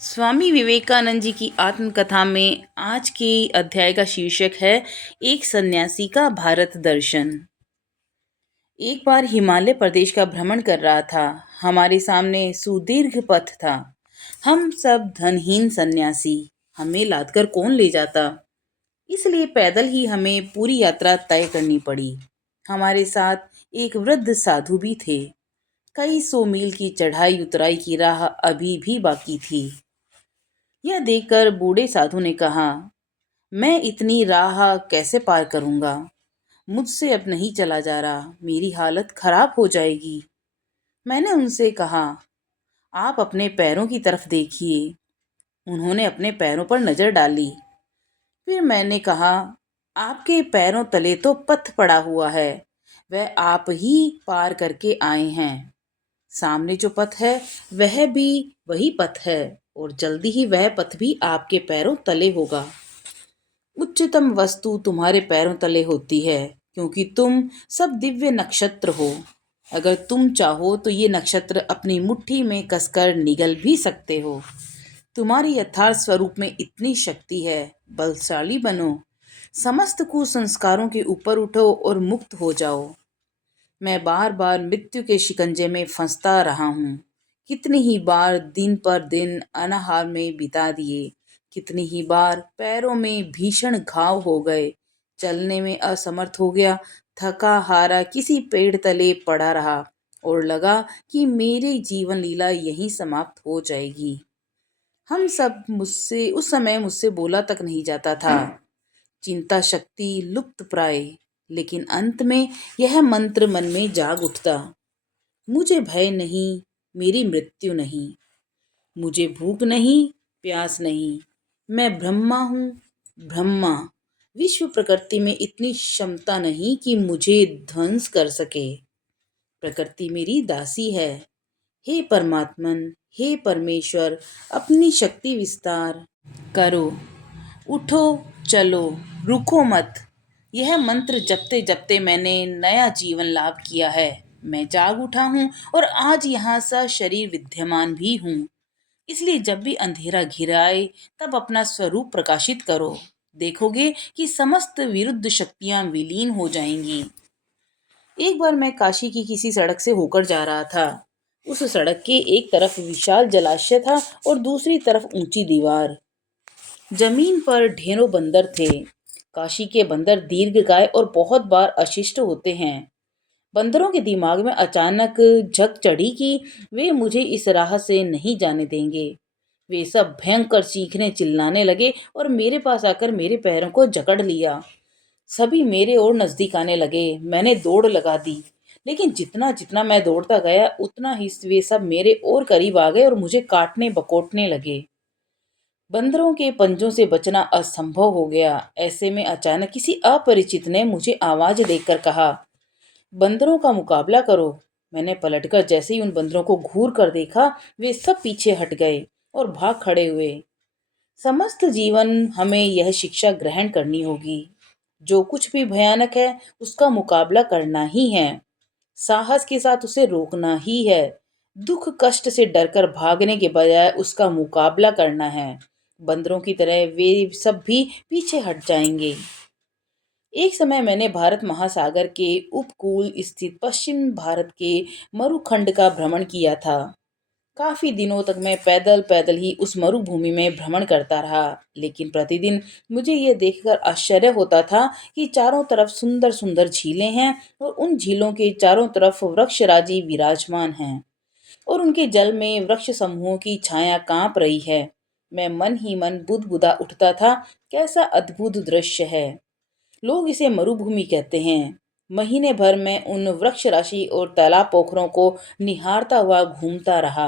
स्वामी विवेकानंद जी की आत्मकथा में आज के अध्याय का शीर्षक है एक सन्यासी का भारत दर्शन। एक बार हिमालय प्रदेश का भ्रमण कर रहा था। हमारे सामने सुदीर्घ पथ था। हम सब धनहीन सन्यासी। हमें लादकर कौन ले जाता, इसलिए पैदल ही हमें पूरी यात्रा तय करनी पड़ी। हमारे साथ एक वृद्ध साधु भी थे। कई सौ मील की चढ़ाई उतराई की राह अभी भी बाकी थी। यह देखकर बूढ़े साधु ने कहा, मैं इतनी राह कैसे पार करूंगा? मुझसे अब नहीं चला जा रहा, मेरी हालत खराब हो जाएगी। मैंने उनसे कहा, आप अपने पैरों की तरफ देखिए। उन्होंने अपने पैरों पर नजर डाली। फिर मैंने कहा, आपके पैरों तले तो पथ पड़ा हुआ है, वह आप ही पार करके आए हैं। सामने जो पथ है वह भी वही पथ है, और जल्दी ही वह पथ भी आपके पैरों तले होगा। उच्चतम वस्तु तुम्हारे पैरों तले होती है, क्योंकि तुम सब दिव्य नक्षत्र हो। अगर तुम चाहो तो ये नक्षत्र अपनी मुट्ठी में कसकर निगल भी सकते हो। तुम्हारी यथार्थ स्वरूप में इतनी शक्ति है, बलशाली बनो। समस्त कुसंस्कारों के ऊपर उठो और मुक्त हो जाओ। मैं बार बार मृत्यु के शिकंजे में फंसता रहा हूँ। कितनी ही बार दिन पर दिन अनाहार में बिता दिए। कितनी ही बार पैरों में भीषण घाव हो गए। चलने में असमर्थ हो गया। थका हारा किसी पेड़ तले पड़ा रहा और लगा कि मेरी जीवन लीला यहीं समाप्त हो जाएगी। हम सब मुझसे उस समय मुझसे बोला तक नहीं जाता था। चिंता शक्ति लुप्त प्राय। लेकिन अंत में यह मंत्र मन में जाग उठता, मुझे भय नहीं, मेरी मृत्यु नहीं। मुझे भूख नहीं, प्यास नहीं। मैं ब्रह्मा हूँ, ब्रह्मा। विश्व प्रकृति में इतनी क्षमता नहीं कि मुझे ध्वंस कर सके। प्रकृति मेरी दासी है। हे परमात्मन, हे परमेश्वर, अपनी शक्ति विस्तार करो। उठो, चलो, रुको मत। यह मंत्र जपते जपते मैंने नया जीवन लाभ किया है। मैं जाग उठा हूँ और आज यहाँ सशरीर विद्यमान भी हूँ। इसलिए जब भी अंधेरा घिर आए तब अपना स्वरूप प्रकाशित करो। देखोगे कि समस्त विरुद्ध शक्तियां विलीन हो जाएंगी। एक बार मैं काशी की किसी सड़क से होकर जा रहा था। उस सड़क के एक तरफ विशाल जलाशय था और दूसरी तरफ ऊंची दीवार। जमीन पर ढेरों बंदर थे। काशी के बंदर दीर्घकाय और बहुत बार अशिष्ट होते हैं। बंदरों के दिमाग में अचानक झक चढ़ी कि वे मुझे इस राह से नहीं जाने देंगे। वे सब भयंकर चीखने चिल्लाने लगे और मेरे पास आकर मेरे पैरों को जकड़ लिया। सभी मेरे ओर नजदीक आने लगे। मैंने दौड़ लगा दी, लेकिन जितना जितना मैं दौड़ता गया उतना ही वे सब मेरे और करीब आ गए और मुझे काटने बकोटने लगे। बंदरों के पंजों से बचना असंभव हो गया। ऐसे में अचानक किसी अपरिचित ने मुझे आवाज देकर कहा, बंदरों का मुकाबला करो। मैंने पलटकर जैसे ही उन बंदरों को घूर कर देखा, वे सब पीछे हट गए और भाग खड़े हुए। समस्त जीवन हमें यह शिक्षा ग्रहण करनी होगी। जो कुछ भी भयानक है उसका मुकाबला करना ही है। साहस के साथ उसे रोकना ही है। दुख कष्ट से डरकर भागने के बजाय उसका मुकाबला करना है। बंदरों की तरह वे सब भी पीछे हट जाएंगे। एक समय मैंने भारत महासागर के उपकूल स्थित पश्चिम भारत के मरुखंड का भ्रमण किया था। काफी दिनों तक मैं पैदल पैदल ही उस मरुभूमि में भ्रमण करता रहा, लेकिन प्रतिदिन मुझे यह देखकर आश्चर्य होता था कि चारों तरफ सुंदर सुंदर झीलें हैं और उन झीलों के चारों तरफ वृक्षराजी विराजमान हैं और उनके जल में वृक्ष समूहों की छाया कांप रही है। मैं मन ही मन बुदबुदा उठता था, कैसा अद्भुत दृश्य है। लोग इसे मरुभूमि कहते हैं। महीने भर मैं उन वृक्ष राशि और तालाब पोखरों को निहारता हुआ घूमता रहा।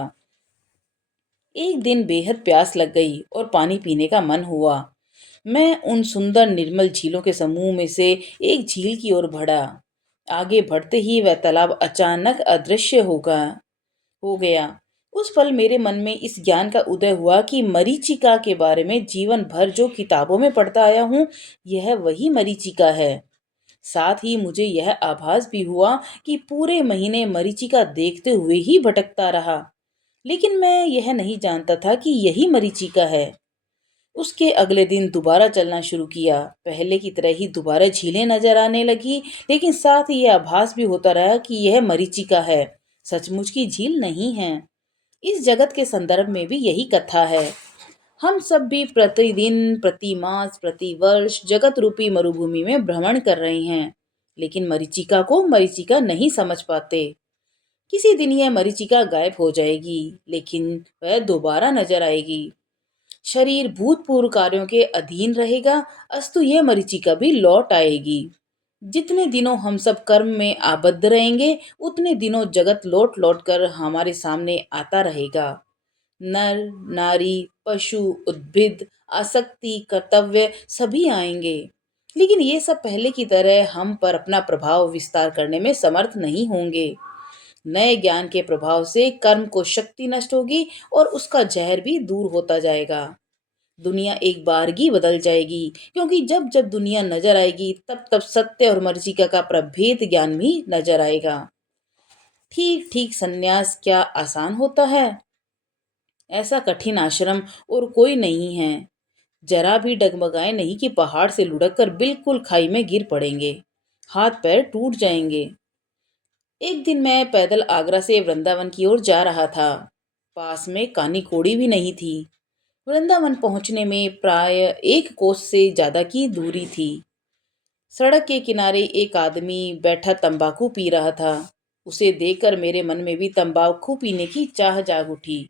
एक दिन बेहद प्यास लग गई और पानी पीने का मन हुआ। मैं उन सुंदर निर्मल झीलों के समूह में से एक झील की ओर बढ़ा। आगे बढ़ते ही वह तालाब अचानक अदृश्य हो गया। उस पल मेरे मन में इस ज्ञान का उदय हुआ कि मरीचिका के बारे में जीवन भर जो किताबों में पढ़ता आया हूँ, यह वही मरीचिका है। साथ ही मुझे यह आभास भी हुआ कि पूरे महीने मरीचिका देखते हुए ही भटकता रहा, लेकिन मैं यह नहीं जानता था कि यही मरीचिका है। उसके अगले दिन दोबारा चलना शुरू किया। पहले की तरह ही दोबारा झीलें नजर आने लगी, लेकिन साथ ही यह आभास भी होता रहा कि यह मरीचिका है, सचमुच की झील नहीं है। इस जगत के संदर्भ में भी यही कथा है। हम सब भी प्रतिदिन, प्रति मास, प्रति वर्ष जगत रूपी मरुभूमि में भ्रमण कर रहे हैं, लेकिन मरीचिका को मरीचिका नहीं समझ पाते। किसी दिन यह मरीचिका गायब हो जाएगी, लेकिन वह दोबारा नजर आएगी। शरीर भूतपूर्व कार्यों के अधीन रहेगा, अस्तु यह मरीचिका भी लौट आएगी। जितने दिनों हम सब कर्म में आबद्ध रहेंगे, उतने दिनों जगत लौट लौट कर हमारे सामने आता रहेगा। नर, नारी, पशु, उद्भिद, आसक्ति, कर्तव्य सभी आएंगे। लेकिन ये सब पहले की तरह हम पर अपना प्रभाव विस्तार करने में समर्थ नहीं होंगे। नए ज्ञान के प्रभाव से कर्म को शक्ति नष्ट होगी और उसका जहर भी दूर होता जाएगा। दुनिया एक बारगी बदल जाएगी, क्योंकि जब जब दुनिया नजर आएगी, तब तब सत्य और मरीचिका का प्रभेद ज्ञान भी नजर आएगा। ठीक ठीक सन्यास क्या आसान होता है? ऐसा कठिन आश्रम और कोई नहीं है। जरा भी डगमगाए नहीं कि पहाड़ से लुढ़क कर बिल्कुल खाई में गिर पड़ेंगे, हाथ पैर टूट जाएंगे। एक दिन मैं पैदल आगरा से वृंदावन की ओर जा रहा था। पास में कानी कोड़ी भी नहीं थी। वृंदावन पहुंचने में प्राय 1 कोस से ज्यादा की दूरी थी। सड़क के किनारे एक आदमी बैठा तंबाकू पी रहा था। उसे देखकर मेरे मन में भी तंबाकू पीने की चाह जाग उठी।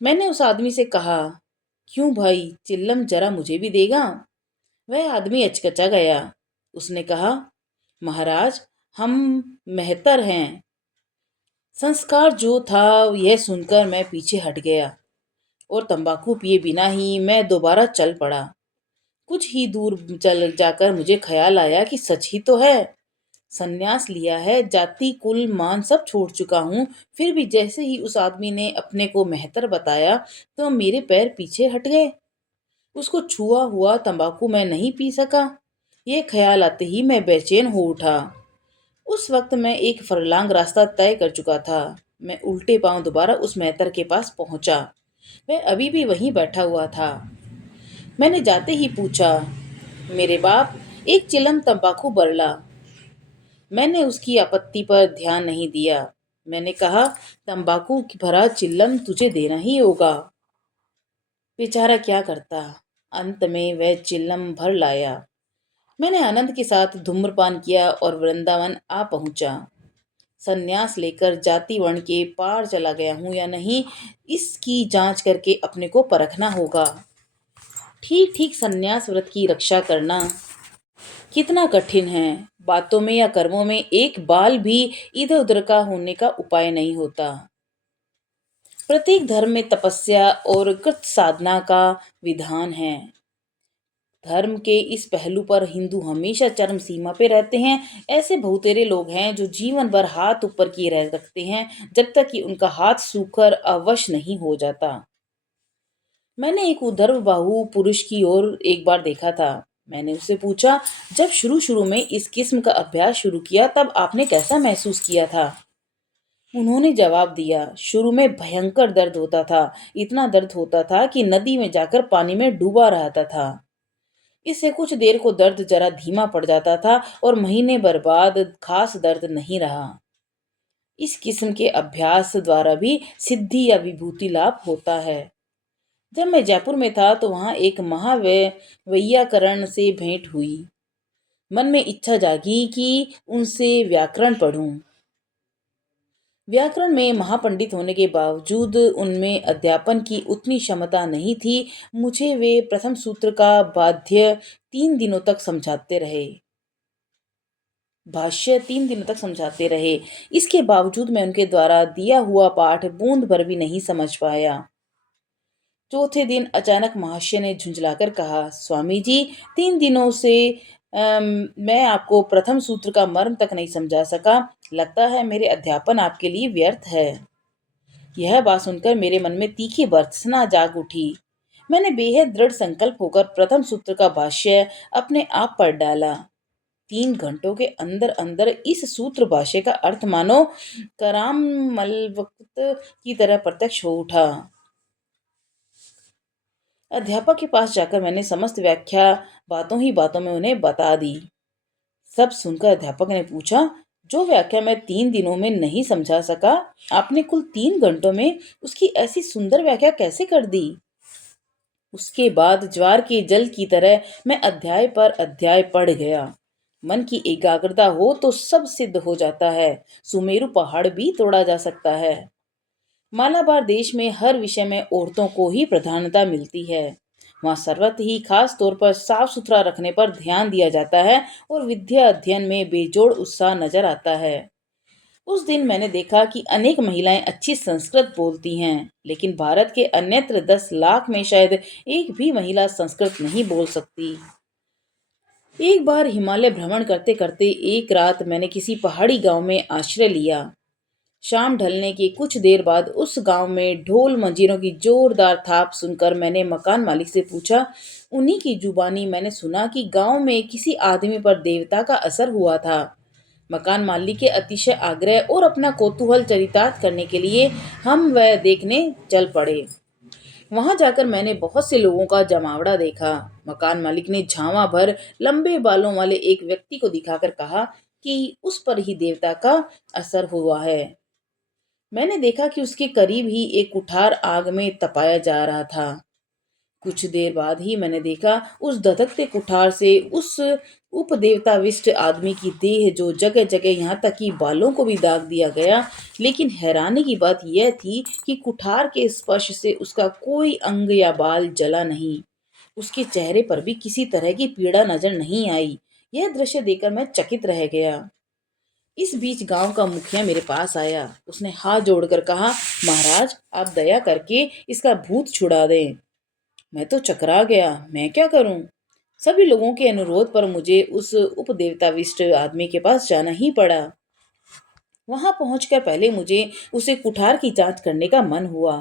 मैंने उस आदमी से कहा, क्यों भाई, चिल्लम जरा मुझे भी देगा? वह आदमी अचकचा गया। उसने कहा, महाराज, हम मेहतर हैं। संस्कार जो था, यह सुनकर मैं पीछे हट गया और तंबाकू पिए बिना ही मैं दोबारा चल पड़ा। कुछ ही दूर चल जाकर मुझे ख्याल आया कि सच ही तो है। संन्यास लिया है, जाति कुल मान सब छोड़ चुका हूँ, फिर भी जैसे ही उस आदमी ने अपने को मेहतर बताया, तो मेरे पैर पीछे हट गए। उसको छुआ हुआ तंबाकू मैं नहीं पी सका। ये ख्याल आते ही मैं बेचैन हो उठा। उस वक्त मैं एक फरलांग रास्ता तय कर चुका था। मैं उल्टे पांव दोबारा उस मेहतर के पास पहुंचा। वह अभी भी वहीं बैठा हुआ था। मैंने जाते ही पूछा, मेरे बाप, एक चिलम तंबाकू बरला। मैंने उसकी आपत्ति पर ध्यान नहीं दिया। मैंने कहा, तंबाकू की भरा चिल्लम तुझे देना ही होगा। बेचारा क्या करता। अंत में वह चिल्लम भर लाया। मैंने आनंद के साथ धूम्रपान किया और वृंदावन आ पहुंचा। संन्यास लेकर जाति वर्ण के पार चला गया हूं या नहीं, इसकी जांच करके अपने को परखना होगा। ठीक ठीक संन्यास व्रत की रक्षा करना कितना कठिन है। बातों में या कर्मों में एक बाल भी इधर उधर का होने का उपाय नहीं होता। प्रत्येक धर्म में तपस्या और कृत साधना का विधान है। धर्म के इस पहलू पर हिंदू हमेशा चरम सीमा पे रहते हैं। ऐसे बहुतेरे लोग हैं जो जीवन भर हाथ ऊपर किए रह सकते हैं, जब तक कि उनका हाथ सूखकर अवश नहीं हो जाता। मैंने एक उदर्व बाहु पुरुष की ओर एक बार देखा था। मैंने उससे पूछा, जब शुरू शुरू में इस किस्म का अभ्यास शुरू किया, तब आपने कैसा महसूस किया था? उन्होंने जवाब दिया, शुरू में भयंकर दर्द होता था। इतना दर्द होता था कि नदी में जाकर पानी में डूबा रहता था। इससे कुछ देर को दर्द जरा धीमा पड़ जाता था और महीने भर बाद खास दर्द नहीं रहा। इस किस्म के अभ्यास द्वारा भी सिद्धि या विभूति लाभ होता है। जब मैं जयपुर में था तो वहां एक वैयाकरण से भेंट हुई। मन में इच्छा जागी कि उनसे व्याकरण पढ़ूं। व्याकरण में महापंडित होने के बावजूद उनमें अध्यापन की उतनी क्षमता नहीं थी। मुझे वे प्रथम सूत्र का बाध्य 3 दिनों तक समझाते रहे। भाष्य 3 दिनों तक समझाते रहे। इसके बावजूद मैं उनके द्वारा दिया हुआ पाठ बूंद भर भी नहीं समझ पाया। चौथे दिन अचानक महाशय ने झुंझलाकर कहा, स्वामी जी, 3 दिनों से मैं आपको प्रथम सूत्र का मर्म तक नहीं समझा सका। लगता है मेरे अध्यापन आपके लिए व्यर्थ है। यह बात सुनकर मेरे मन में तीखी भर्त्सना जाग उठी। मैंने बेहद दृढ़ संकल्प होकर प्रथम सूत्र का भाष्य अपने आप पढ़ डाला। 3 घंटों के अंदर अंदर इस सूत्र भाष्य का अर्थ मानो करामल वक्त की तरह प्रत्यक्ष हो उठा। अध्यापक के पास जाकर मैंने समस्त व्याख्या बातों ही बातों में उन्हें बता दी। सब सुनकर अध्यापक ने पूछा, जो व्याख्या मैं 3 दिनों में नहीं समझा सका, आपने कुल 3 घंटों में उसकी ऐसी सुंदर व्याख्या कैसे कर दी? उसके बाद ज्वार के जल की तरह मैं अध्याय पर अध्याय पढ़ गया। मन की एकाग्रता हो तो सब सिद्ध हो जाता है। सुमेरु पहाड़ भी तोड़ा जा सकता है। मालाबार देश में हर विषय में औरतों को ही प्रधानता मिलती है। वहाँ सर्वत्र ही खास तौर पर साफ सुथरा रखने पर ध्यान दिया जाता है और विद्या अध्ययन में बेजोड़ उत्साह नजर आता है। उस दिन मैंने देखा कि अनेक महिलाएं अच्छी संस्कृत बोलती हैं, लेकिन भारत के अन्यत्र 10 लाख में शायद एक भी महिला संस्कृत नहीं बोल सकती। एक बार हिमालय भ्रमण करते करते एक रात मैंने किसी पहाड़ी गांव में आश्रय लिया। शाम ढलने के कुछ देर बाद उस गांव में ढोल मंजीरों की जोरदार थाप सुनकर मैंने मकान मालिक से पूछा। उन्हीं की जुबानी मैंने सुना कि गांव में किसी आदमी पर देवता का असर हुआ था। मकान मालिक के अतिशय आग्रह और अपना कौतूहल चरितार्थ करने के लिए हम वह देखने चल पड़े। वहां जाकर मैंने बहुत से लोगों का जमावड़ा देखा। मकान मालिक ने झांवा भर लंबे बालों वाले एक व्यक्ति को दिखाकर कहा कि उस पर ही देवता का असर हुआ है। मैंने देखा कि उसके करीब ही एक कुठार आग में तपाया जा रहा था। कुछ देर बाद ही मैंने देखा उस धधकते कुठार से उस उपदेवताविष्ट आदमी की देह, जो जगह जगह यहाँ तक कि बालों को भी दाग दिया गया। लेकिन हैरानी की बात यह थी कि कुठार के स्पर्श से उसका कोई अंग या बाल जला नहीं। उसके चेहरे पर भी किसी तरह की पीड़ा नजर नहीं आई। यह दृश्य देखकर मैं चकित रह गया। इस बीच गांव का मुखिया मेरे पास आया। उसने हाथ जोड़कर कहा, महाराज, आप दया करके इसका भूत छुड़ा दें। मैं तो चकरा गया। मैं क्या करूं? सभी लोगों के अनुरोध पर मुझे उस उपदेवताविष्ट आदमी के पास जाना ही पड़ा। वहां पहुंचकर पहले मुझे उसे कुठार की जांच करने का मन हुआ।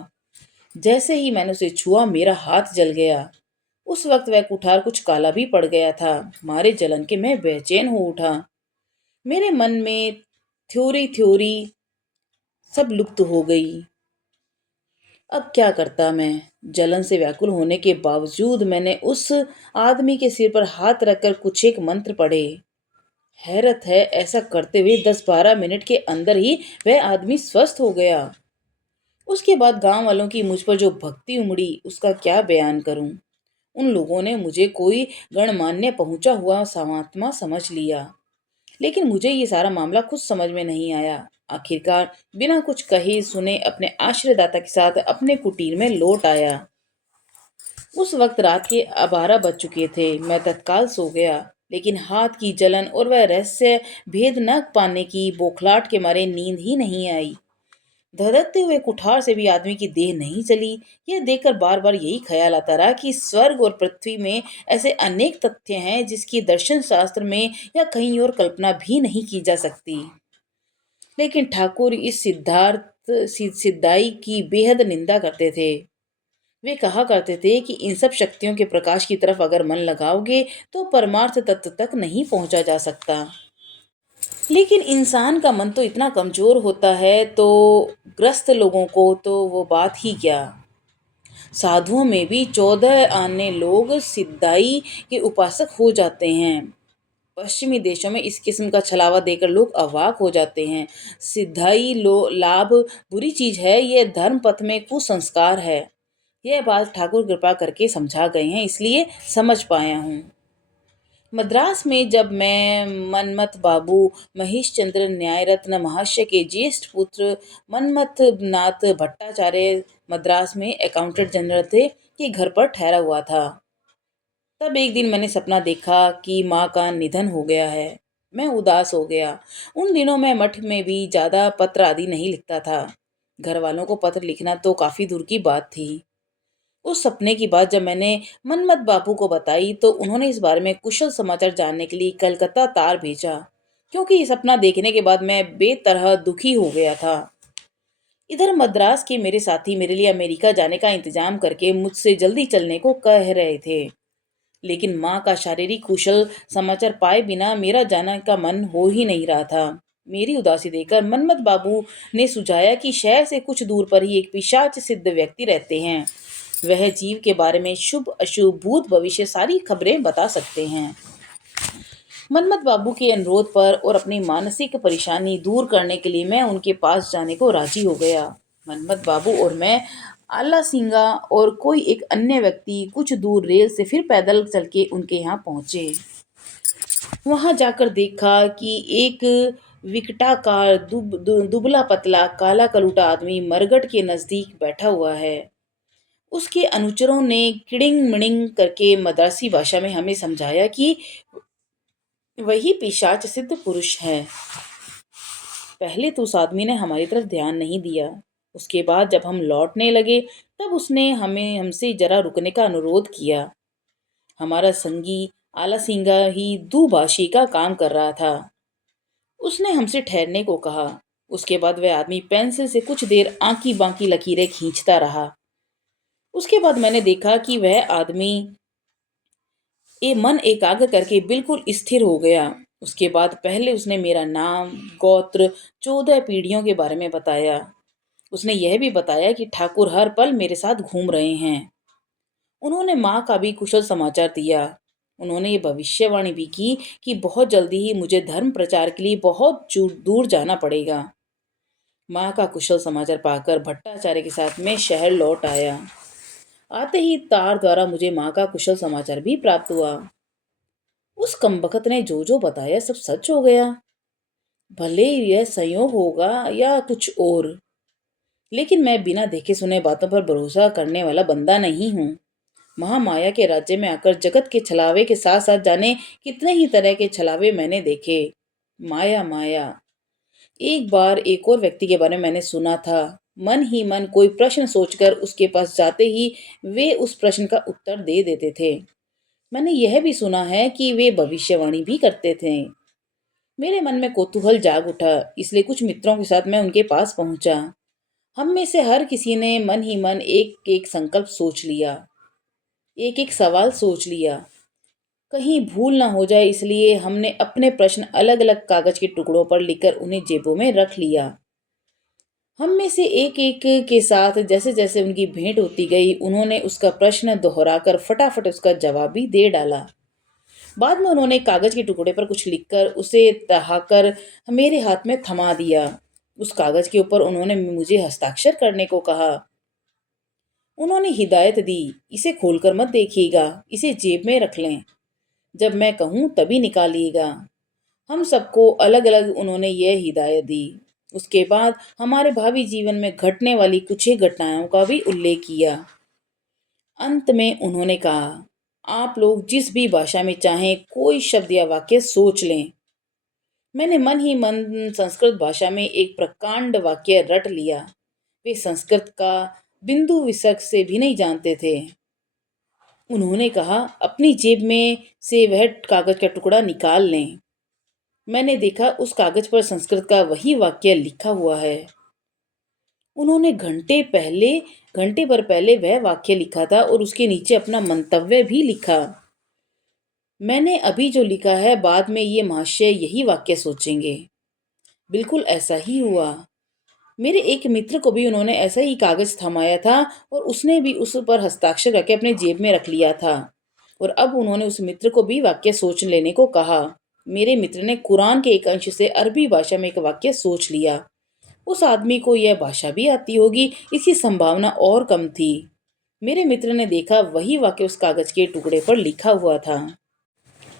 जैसे ही मैंने उसे छुआ, मेरा हाथ जल गया। उस वक्त वह कुठार कुछ काला भी पड़ गया था। मारे जलन के मैं बेचैन हो उठा। मेरे मन में थ्योरी थ्योरी सब लुप्त हो गई। अब क्या करता मैं? जलन से व्याकुल होने के बावजूद मैंने उस आदमी के सिर पर हाथ रखकर कुछ एक मंत्र पढ़े। हैरत है, ऐसा करते हुए 10-12 मिनट के अंदर ही वह आदमी स्वस्थ हो गया। उसके बाद गांव वालों की मुझ पर जो भक्ति उमड़ी, उसका क्या बयान करूं। उन लोगों ने मुझे कोई गणमान्य पहुंचा हुआ समात्मा समझ लिया। लेकिन मुझे ये सारा मामला कुछ समझ में नहीं आया। आखिरकार बिना कुछ कहे सुने अपने आश्रयदाता के साथ अपने कुटीर में लौट आया। उस वक्त रात के 12 बज चुके थे। मैं तत्काल सो गया, लेकिन हाथ की जलन और वह रहस्य भेद न पाने की बौखलाहट के मारे नींद ही नहीं आई। धधकते हुए कुठार से भी आदमी की देह नहीं चली। यह देखकर बार बार यही ख्याल आता रहा कि स्वर्ग और पृथ्वी में ऐसे अनेक तथ्य हैं जिसकी दर्शन शास्त्र में या कहीं और कल्पना भी नहीं की जा सकती। लेकिन ठाकुर इस सिद्धाई की बेहद निंदा करते थे। वे कहा करते थे कि इन सब शक्तियों के प्रकाश की तरफ अगर मन लगाओगे तो परमार्थ तत्व तक नहीं पहुंचा जा सकता। लेकिन इंसान का मन तो इतना कमजोर होता है, तो ग्रस्त लोगों को तो वो बात ही क्या। साधुओं में भी 14 आने लोग सिद्धाई के उपासक हो जाते हैं। पश्चिमी देशों में इस किस्म का छलावा देकर लोग अवाक हो जाते हैं। सिद्धाई लाभ बुरी चीज है, यह धर्म पथ में कुसंस्कार है। यह बात ठाकुर कृपा करके समझा गए हैं, इसलिए समझ पाया हूँ। मद्रास में जब मैं मनमथ बाबू महेश चंद्र न्यायरत्न महाशय के ज्येष्ठ पुत्र मनमथ नाथ भट्टाचार्य मद्रास में अकाउंटेंट जनरल थे के घर पर ठहरा हुआ था, तब एक दिन मैंने सपना देखा कि माँ का निधन हो गया है। मैं उदास हो गया। उन दिनों मैं मठ में भी ज्यादा पत्र आदि नहीं लिखता था। घर वालों को पत्र लिखना तो काफी दूर की बात थी। उस सपने की बात जब मैंने मनमत बापू को बताई तो उन्होंने इस बारे में कुशल समाचार जानने के लिए कलकत्ता तार भेजा, क्योंकि ये सपना देखने के बाद मैं बेतरह दुखी हो गया था। इधर मद्रास के मेरे साथी मेरे लिए अमेरिका जाने का इंतजाम करके मुझसे जल्दी चलने को कह रहे थे। लेकिन माँ का शारीरिक कुशल समाचार पाए बिना मेरा जाना का मन हो ही नहीं रहा था। मेरी उदासी देखकर मन्मथ बाबू ने सुझाया कि शहर से कुछ दूर पर ही एक पिशाच सिद्ध व्यक्ति रहते हैं। वह जीव के बारे में शुभ अशुभ भूत भविष्य सारी खबरें बता सकते हैं। मन्मथ बाबू के अनुरोध पर और अपनी मानसिक परेशानी दूर करने के लिए मैं उनके पास जाने को राजी हो गया। मन्मथ बाबू और मैं, आला सिंगा और कोई एक अन्य व्यक्ति कुछ दूर रेल से फिर पैदल चल के उनके यहाँ पहुंचे। वहां जाकर देखा कि एक विकटाकार दुबला पतला काला कलूटा आदमी मरघट के नजदीक बैठा हुआ है। उसके अनुचरों ने किड़िंग मिड़िंग करके मद्रासी भाषा में हमें समझाया कि वही पिशाच सिद्ध पुरुष है। पहले तो उस आदमी ने हमारी तरफ ध्यान नहीं दिया। उसके बाद जब हम लौटने लगे तब उसने हमसे जरा रुकने का अनुरोध किया। हमारा संगी आला सिंगा ही दुभाषी का काम कर रहा था। उसने हमसे ठहरने को कहा। उसके बाद वह आदमी पेंसिल से कुछ देर आंकी बांकी लकीरें खींचता रहा। उसके बाद मैंने देखा कि वह आदमी मन एकाग्र करके बिल्कुल स्थिर हो गया। उसके बाद पहले उसने मेरा नाम, गोत्र, 14 पीढ़ियों के बारे में बताया। उसने यह भी बताया कि ठाकुर हर पल मेरे साथ घूम रहे हैं। उन्होंने माँ का भी कुशल समाचार दिया। उन्होंने ये भविष्यवाणी भी की कि बहुत जल्दी ही मुझे धर्म प्रचार के लिए बहुत दूर जाना पड़ेगा। माँ का कुशल समाचार पाकर भट्टाचार्य के साथ मैं शहर लौट आया। आते ही तार द्वारा मुझे माँ का कुशल समाचार भी प्राप्त हुआ। उस कमबख्त ने जो जो बताया सब सच हो गया। भले यह संयोग होगा या कुछ और, लेकिन मैं बिना देखे सुने बातों पर भरोसा करने वाला बंदा नहीं हूँ। महामाया के राज्य में आकर जगत के छलावे के साथ साथ जाने कितने ही तरह के छलावे मैंने देखे। माया माया। एक बार एक और व्यक्ति के बारे में मैंने सुना था। मन ही मन कोई प्रश्न सोचकर उसके पास जाते ही वे उस प्रश्न का उत्तर दे देते थे। मैंने यह भी सुना है कि वे भविष्यवाणी भी करते थे। मेरे मन में कौतूहल जाग उठा, इसलिए कुछ मित्रों के साथ मैं उनके पास पहुंचा। हम में से हर किसी ने मन ही मन एक एक संकल्प सोच लिया, एक एक सवाल सोच लिया। कहीं भूल ना हो जाए इसलिए हमने अपने प्रश्न अलग अलग कागज के टुकड़ों पर लिखकर उन्हें जेबों में रख लिया। हम में से एक एक के साथ जैसे जैसे उनकी भेंट होती गई उन्होंने उसका प्रश्न दोहराकर फटाफट उसका जवाब भी दे डाला। बाद में उन्होंने कागज के टुकड़े पर कुछ लिखकर उसे तहाकर मेरे हाथ में थमा दिया। उस कागज के ऊपर उन्होंने मुझे हस्ताक्षर करने को कहा। उन्होंने हिदायत दी, इसे खोलकर मत देखिएगा, इसे जेब में रख लें, जब मैं कहूँ तभी निकालिएगा। हम सबको अलग अलग उन्होंने यह हिदायत दी। उसके बाद हमारे भावी जीवन में घटने वाली कुछ ही घटनाओं का भी उल्लेख किया। अंत में उन्होंने कहा, आप लोग जिस भी भाषा में चाहें कोई शब्द या वाक्य सोच लें। मैंने मन ही मन संस्कृत भाषा में एक प्रकांड वाक्य रट लिया। वे संस्कृत का बिंदु विसर्ग से भी नहीं जानते थे। उन्होंने कहा, अपनी जेब में से वह कागज का टुकड़ा निकाल लें। मैंने देखा उस कागज पर संस्कृत का वही वाक्य लिखा हुआ है। उन्होंने घंटे भर पहले वह वाक्य लिखा था और उसके नीचे अपना मंतव्य भी लिखा। मैंने अभी जो लिखा है बाद में ये महाशय यही वाक्य सोचेंगे। बिल्कुल ऐसा ही हुआ। मेरे एक मित्र को भी उन्होंने ऐसा ही कागज थमाया था और उसने भी उस पर हस्ताक्षर करके अपने जेब में रख लिया था। और अब उन्होंने उस मित्र को भी वाक्य सोच लेने को कहा। मेरे मित्र ने कुरान के एक अंश से अरबी भाषा में एक वाक्य सोच लिया। उस आदमी को यह भाषा भी आती होगी, इसकी संभावना और कम थी। मेरे मित्र ने देखा वही वाक्य उस कागज के टुकड़े पर लिखा हुआ था।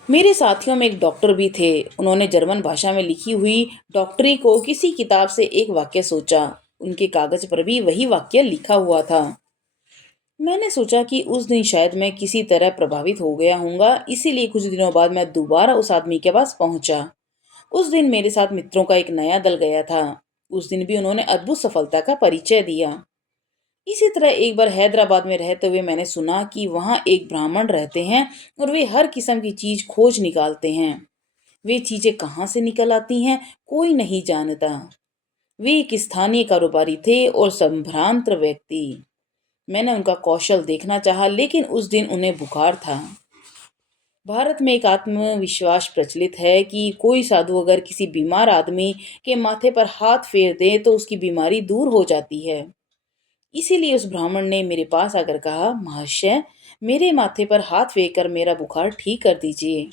मेरे साथियों में एक डॉक्टर भी थे। उन्होंने जर्मन भाषा में लिखी हुई डॉक्टरी को किसी किताब से एक वाक्य सोचा। उनके कागज पर भी वही वाक्य लिखा हुआ था। मैंने सोचा कि उस दिन शायद मैं किसी तरह प्रभावित हो गया हूँगा, इसीलिए कुछ दिनों बाद मैं दोबारा उस आदमी के पास पहुंचा। उस दिन मेरे साथ मित्रों का एक नया दल गया था। उस दिन भी उन्होंने अद्भुत सफलता का परिचय दिया। इसी तरह एक बार हैदराबाद में रहते हुए मैंने सुना कि वहाँ एक ब्राह्मण रहते हैं और वे हर किस्म की चीज खोज निकालते हैं। वे चीजें कहाँ से निकल आती हैं कोई नहीं जानता। वे एक स्थानीय कारोबारी थे और संभ्रांत व्यक्ति। मैंने उनका कौशल देखना चाहा, लेकिन उस दिन उन्हें बुखार था। भारत में एक आत्मविश्वास प्रचलित है कि कोई साधु अगर किसी बीमार आदमी के माथे पर हाथ फेर दे तो उसकी बीमारी दूर हो जाती है। इसीलिए उस ब्राह्मण ने मेरे पास आकर कहा, महाशय, मेरे माथे पर हाथ फेर कर मेरा बुखार ठीक कर दीजिए।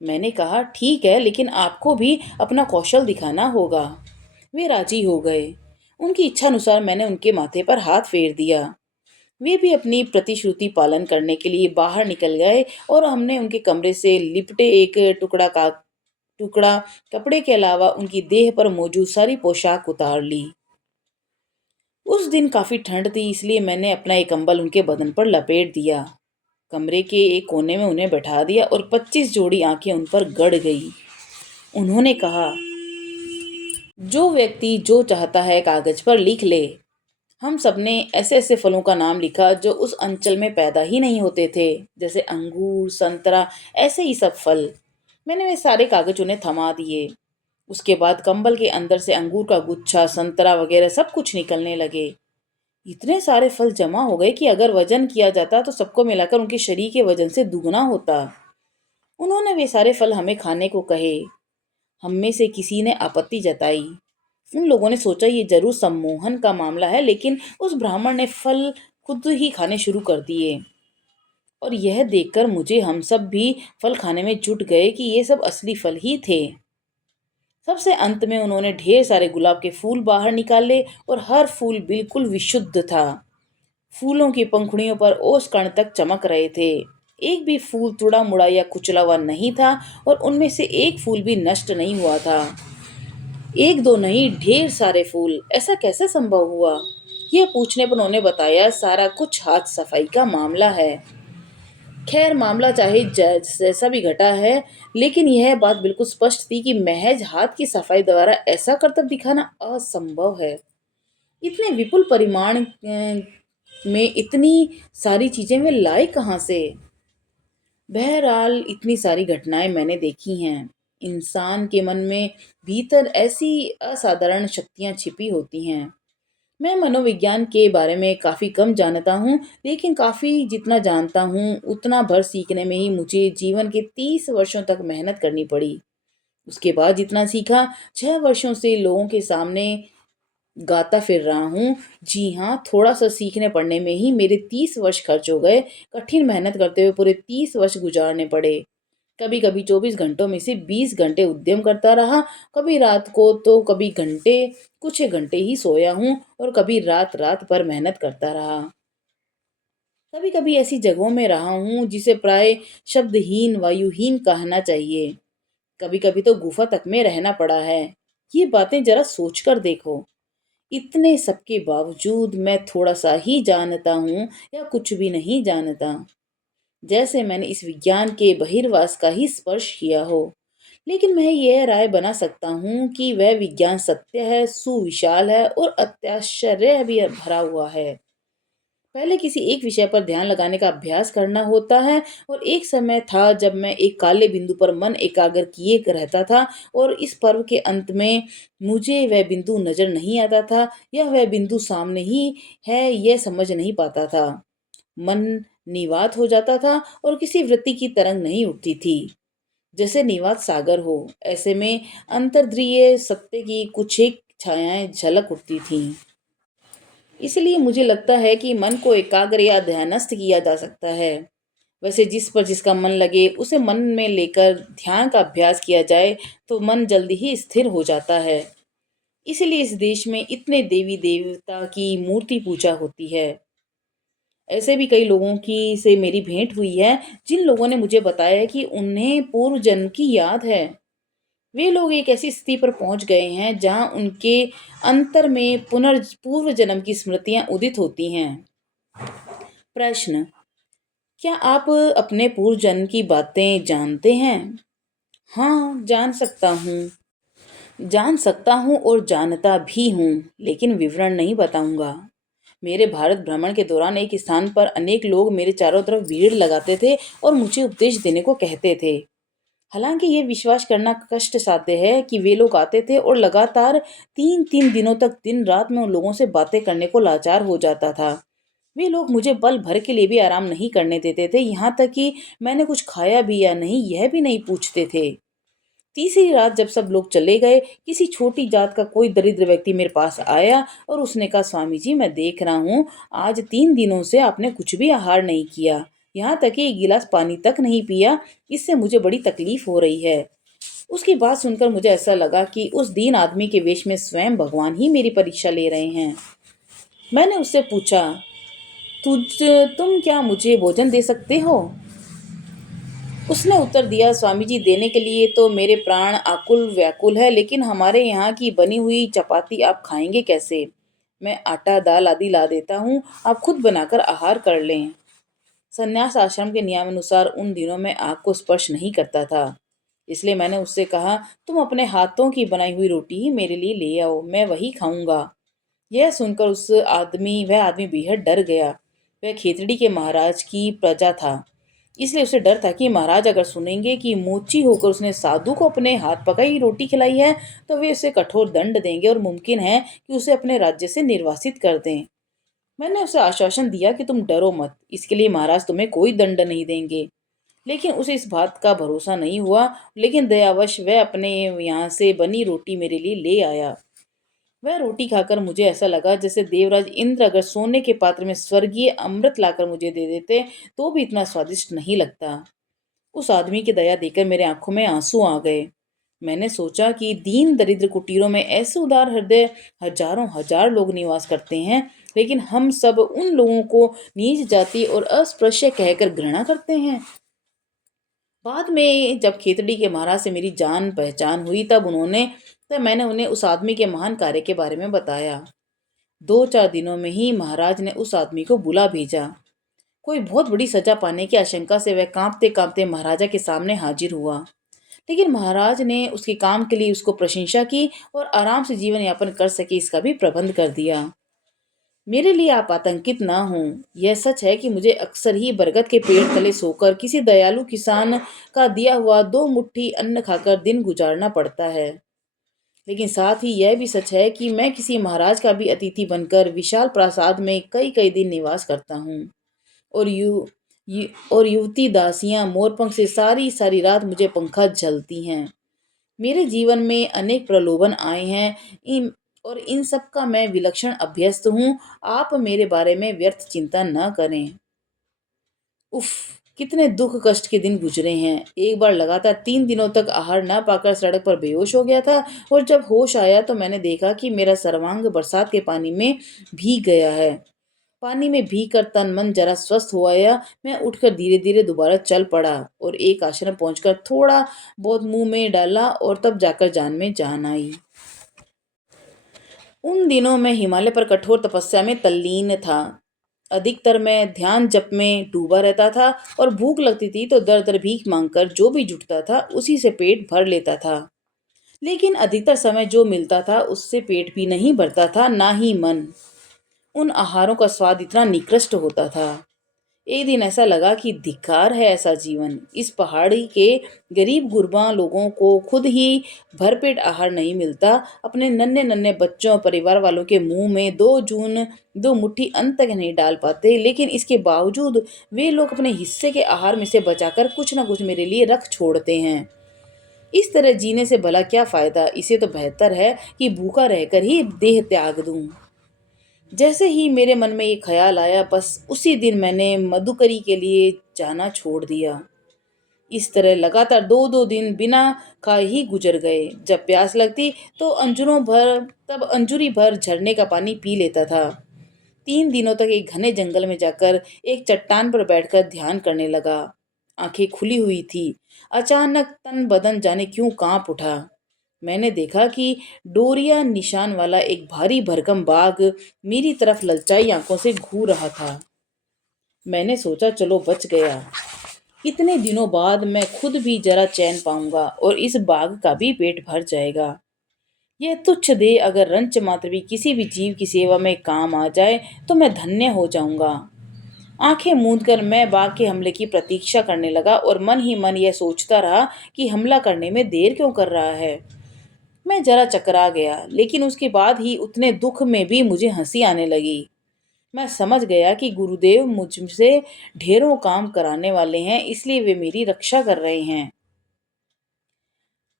मैंने कहा, ठीक है, लेकिन आपको भी अपना कौशल दिखाना होगा। वे राजी हो गए। उनकी इच्छा अनुसार मैंने उनके माथे पर हाथ फेर दिया। वे भी अपनी प्रतिश्रुति पालन करने के लिए बाहर निकल गए और हमने उनके कमरे से लिपटे एक टुकड़ा कपड़े के अलावा उनकी देह पर मौजूद सारी पोशाक उतार ली। उस दिन काफी ठंड थी, इसलिए मैंने अपना एक कंबल उनके बदन पर लपेट दिया। कमरे के एक कोने में उन्हें बैठा दिया और 25 जोड़ी आंखें उन पर गड़ गई। उन्होंने कहा, जो व्यक्ति जो चाहता है कागज पर लिख ले। हम सबने ऐसे ऐसे फलों का नाम लिखा जो उस अंचल में पैदा ही नहीं होते थे, जैसे अंगूर, संतरा, ऐसे ही सब फल। मैंने वे सारे कागज उन्हें थमा दिए। उसके बाद कंबल के अंदर से अंगूर का गुच्छा, संतरा वगैरह सब कुछ निकलने लगे। इतने सारे फल जमा हो गए कि अगर वजन किया जाता तो सबको मिलाकर उनके शरीर के वजन से दुगना होता। उन्होंने वे सारे फल हमें खाने को कहे। हम में से किसी ने आपत्ति जताई। उन लोगों ने सोचा ये जरूर सम्मोहन का मामला है, लेकिन उस ब्राह्मण ने फल खुद ही खाने शुरू कर दिए और यह देखकर मुझे हम सब भी फल खाने में जुट गए कि ये सब असली फल ही थे। सबसे अंत में उन्होंने ढेर सारे गुलाब के फूल बाहर निकाले और हर फूल बिल्कुल विशुद्ध था। फूलों की पंखुड़ियों पर ओस कण तक चमक रहे थे। एक भी फूल तुड़ा मुड़ा या कुचला हुआ नहीं था और उनमें से एक फूल भी नष्ट नहीं हुआ था। एक दो नहीं, ढेर सारे फूल। ऐसा कैसे संभव हुआ? यह पूछने पर उन्होंने बताया, सारा कुछ हाथ सफाई का मामला है। खैर, मामला चाहे जैसा भी घटा है, लेकिन यह बात बिल्कुल स्पष्ट थी कि महज हाथ की सफाई द्वारा ऐसा करतब दिखाना असंभव है। इतने विपुल परिमाण में इतनी सारी चीजें वे लाई कहाँ से? बहरहाल, इतनी सारी घटनाएं मैंने देखी हैं। इंसान के मन में भीतर ऐसी असाधारण शक्तियां छिपी होती हैं। मैं मनोविज्ञान के बारे में काफ़ी कम जानता हूँ, लेकिन काफ़ी जितना जानता हूँ उतना भर सीखने में ही मुझे जीवन के 30 वर्षों तक मेहनत करनी पड़ी। उसके बाद जितना सीखा, 6 वर्षों से लोगों के सामने गाता फिर रहा हूँ। जी हाँ, थोड़ा सा सीखने पढ़ने में ही मेरे 30 वर्ष खर्च हो गए। कठिन मेहनत करते हुए पूरे 30 वर्ष गुजारने पड़े। कभी कभी 24 घंटों में से 20 घंटे उद्यम करता रहा। कभी रात को तो कभी घंटे, कुछ घंटे ही सोया हूँ और कभी रात रात भर मेहनत करता रहा। कभी कभी ऐसी जगहों में रहा हूँ जिसे प्राय शब्दहीन, वायुहीन कहना चाहिए। कभी कभी तो गुफा तक में रहना पड़ा है। ये बातें जरा सोच कर देखो। इतने सबके बावजूद मैं थोड़ा सा ही जानता हूँ या कुछ भी नहीं जानता, जैसे मैंने इस विज्ञान के बहिर्वास का ही स्पर्श किया हो। लेकिन मैं यह राय बना सकता हूँ कि वह विज्ञान सत्य है, सुविशाल है और अत्याश्चर्य भी भरा हुआ है। पहले किसी एक विषय पर ध्यान लगाने का अभ्यास करना होता है, और एक समय था जब मैं एक काले बिंदु पर मन एकाग्र किए रहता था और इस पर्व के अंत में मुझे वह बिंदु नजर नहीं आता था या वह बिंदु सामने ही है यह समझ नहीं पाता था। मन निवात हो जाता था और किसी वृत्ति की तरंग नहीं उठती थी, जैसे निवात सागर हो। ऐसे में अंतर्द्रिय सत्य की कुछ एक छायाएं झलक उठती थीं। इसलिए मुझे लगता है कि मन को एकाग्र या ध्यानस्थ किया जा सकता है। वैसे जिस पर जिसका मन लगे उसे मन में लेकर ध्यान का अभ्यास किया जाए तो मन जल्दी ही स्थिर हो जाता है। इसलिए इस देश में इतने देवी देवता की मूर्ति पूजा होती है। ऐसे भी कई लोगों की से मेरी भेंट हुई है, जिन लोगों ने मुझे बताया कि उन्हें पूर्व जन्म की याद है। वे लोग एक ऐसी स्थिति पर पहुंच गए हैं जहां उनके अंतर में पूर्व जन्म की स्मृतियां उदित होती हैं। प्रश्न: क्या आप अपने पूर्व जन्म की बातें जानते हैं? हाँ, जान सकता हूँ और जानता भी हूँ, लेकिन विवरण नहीं बताऊंगा। मेरे भारत भ्रमण के दौरान एक स्थान पर अनेक लोग मेरे चारों तरफ भीड़ लगाते थे और मुझे उपदेश देने को कहते थे। हालांकि ये विश्वास करना कष्ट साध्य है कि वे लोग आते थे और लगातार 3-3 दिनों तक दिन रात में उन लोगों से बातें करने को लाचार हो जाता था। वे लोग मुझे पल भर के लिए भी आराम नहीं करने देते थे, यहाँ तक कि मैंने कुछ खाया भी या नहीं यह भी नहीं पूछते थे। तीसरी रात जब सब लोग चले गए, किसी छोटी जात का कोई दरिद्र व्यक्ति मेरे पास आया और उसने कहा, स्वामी जी, मैं देख रहा हूँ आज 3 दिनों से आपने कुछ भी आहार नहीं किया, यहाँ तक कि एक गिलास पानी तक नहीं पिया। इससे मुझे बड़ी तकलीफ हो रही है। उसकी बात सुनकर मुझे ऐसा लगा कि उस दीन आदमी के वेश में स्वयं भगवान ही मेरी परीक्षा ले रहे हैं। मैंने उससे पूछा, तुम क्या मुझे भोजन दे सकते हो? उसने उत्तर दिया, स्वामी जी, देने के लिए तो मेरे प्राण आकुल व्याकुल है, लेकिन हमारे यहाँ की बनी हुई चपाती आप खाएंगे कैसे? मैं आटा दाल आदि ला देता हूँ, आप खुद बनाकर आहार कर लें। संन्यास आश्रम के नियमानुसार उन दिनों में आग को स्पर्श नहीं करता था, इसलिए मैंने उससे कहा, तुम अपने हाथों की बनाई हुई रोटी ही मेरे लिए ले आओ, मैं वही खाऊंगा। यह सुनकर वह आदमी बेहद डर गया। वह खेतड़ी के महाराज की प्रजा था, इसलिए उसे डर था कि महाराज अगर सुनेंगे कि मोची होकर उसने साधु को अपने हाथ पकाई रोटी खिलाई है, तो वे उसे कठोर दंड देंगे और मुमकिन है कि उसे अपने राज्य से निर्वासित कर दें। मैंने उसे आश्वासन दिया कि तुम डरो मत, इसके लिए महाराज तुम्हें कोई दंड नहीं देंगे। लेकिन उसे इस बात का भरोसा नहीं हुआ। लेकिन दयावश वह अपने यहाँ से बनी रोटी मेरे लिए ले आया। वह रोटी खाकर मुझे ऐसा लगा जैसे देवराज इंद्र अगर सोने के पात्र में स्वर्गीय अमृत लाकर मुझे दे देते तो भी इतना स्वादिष्ट नहीं लगता। उस आदमी की दया देखकर मेरे आंखों में आंसू आ गए। मैंने सोचा कि दीन दरिद्र कुटीरों में ऐसे उदार हृदय हजारों हजार लोग निवास करते हैं, लेकिन हम सब उन लोगों को नीच जाति और अस्पृश्य कहकर घृणा करते हैं। बाद में जब खेतड़ी के महाराज से मेरी जान पहचान हुई तब मैंने उन्हें उस आदमी के महान कार्य के बारे में बताया। 2-4 दिनों में ही महाराज ने उस आदमी को बुला भेजा। कोई बहुत बड़ी सजा पाने की आशंका से वह कांपते कांपते महाराजा के सामने हाजिर हुआ। लेकिन महाराज ने उसके काम के लिए उसको प्रशंसा की और आराम से जीवन यापन कर सके इसका भी प्रबंध कर दिया। मेरे लिए आप आतंकित ना हों। यह सच है कि मुझे अक्सर ही बरगद के पेड़ तले सोकर किसी दयालु किसान का दिया हुआ 2 मुट्ठी अन्न खाकर दिन गुजारना पड़ता है। लेकिन साथ ही यह भी सच है कि मैं किसी महाराज का भी अतिथि बनकर विशाल प्रासाद में कई कई दिन निवास करता हूँ। और और युवती दासियां मोरपंख से सारी सारी रात मुझे पंखा झलती हैं। मेरे जीवन में अनेक प्रलोभन आए हैं, इन सब का मैं विलक्षण अभ्यस्त हूँ। आप मेरे बारे में व्यर्थ चिंता न करें। उफ, कितने दुख कष्ट के दिन गुजरे हैं। एक बार लगातार 3 दिनों तक आहार न पाकर सड़क पर बेहोश हो गया था, और जब होश आया तो मैंने देखा कि मेरा सर्वांग बरसात के पानी में भीग गया है। पानी में भीग कर तन मन जरा स्वस्थ हो आया। मैं उठकर धीरे धीरे दोबारा चल पड़ा और एक आश्रम पहुंचकर थोड़ा बहुत मुंह में डाला और तब जाकर जान में जान आई। उन दिनों मैं हिमालय पर कठोर तपस्या में तल्लीन था। अधिकतर मैं ध्यान जप में डूबा रहता था, और भूख लगती थी तो दर दर भीख मांगकर जो भी जुटता था उसी से पेट भर लेता था। लेकिन अधिकतर समय जो मिलता था उससे पेट भी नहीं भरता था, ना ही मन। उन आहारों का स्वाद इतना निकृष्ट होता था। एक दिन ऐसा लगा कि धिक्कार है ऐसा जीवन। इस पहाड़ी के गरीब गुरबा लोगों को खुद ही भरपेट आहार नहीं मिलता, अपने नन्हे नन्हे बच्चों परिवार वालों के मुंह में 2 मुट्ठी अन्न तक नहीं डाल पाते, लेकिन इसके बावजूद वे लोग अपने हिस्से के आहार में से बचाकर कुछ ना कुछ मेरे लिए रख छोड़ते हैं। इस तरह जीने से भला क्या फायदा? इसे तो बेहतर है कि भूखा रहकर ही देह त्याग दूं। जैसे ही मेरे मन में ये ख्याल आया, बस उसी दिन मैंने मधुकरी के लिए जाना छोड़ दिया। इस तरह लगातार 2-2 दिन बिना खाए ही गुजर गए। जब प्यास लगती तो अंजुरी भर झरने का पानी पी लेता था। 3 दिनों तक एक घने जंगल में जाकर एक चट्टान पर बैठकर ध्यान करने लगा। आंखें खुली हुई थी। अचानक तन बदन जाने क्यों कांप उठा। मैंने देखा कि डोरिया निशान वाला एक भारी भरकम बाघ मेरी तरफ ललचाई आंखों से घूर रहा था। मैंने सोचा, चलो बच गया। इतने दिनों बाद मैं खुद भी जरा चैन पाऊंगा और इस बाघ का भी पेट भर जाएगा। यह तुच्छ देह अगर रंच मात्र भी किसी भी जीव की सेवा में काम आ जाए तो मैं धन्य हो जाऊंगा। आंखें मूंद कर मैं बाघ के हमले की प्रतीक्षा करने लगा, और मन ही मन यह सोचता रहा कि हमला करने में देर क्यों कर रहा है। मैं जरा चकरा गया, लेकिन उसके बाद ही उतने दुख में भी मुझे हंसी आने लगी। मैं समझ गया कि गुरुदेव मुझसे ढेरों काम कराने वाले हैं, इसलिए वे मेरी रक्षा कर रहे हैं।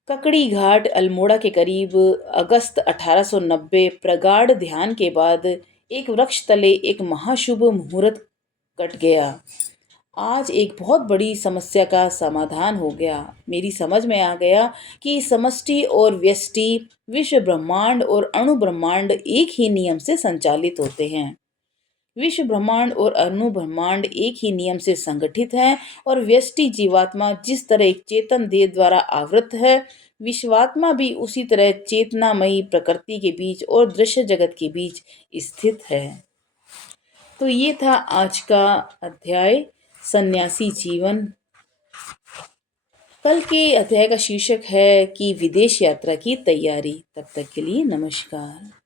ककड़ी घाट अल्मोड़ा के करीब अगस्त 1890 प्रगाढ़ ध्यान के बाद एक वृक्ष तले एक महाशुभ मुहूर्त कट गया। आज एक बहुत बड़ी समस्या का समाधान हो गया। मेरी समझ में आ गया कि समष्टि और व्यष्टि, विश्व ब्रह्मांड और अणु ब्रह्मांड एक ही नियम से संचालित होते हैं। विश्व ब्रह्मांड और अणु ब्रह्मांड एक ही नियम से संगठित हैं और व्यष्टि जीवात्मा जिस तरह एक चेतन देह द्वारा आवृत है, विश्वात्मा भी उसी तरह चेतनामयी प्रकृति के बीच और दृश्य जगत के बीच स्थित है। तो ये था आज का अध्याय, सन्यासी जीवन। कल के अध्याय का शीर्षक है कि विदेश यात्रा की तैयारी। तब तक के लिए नमस्कार।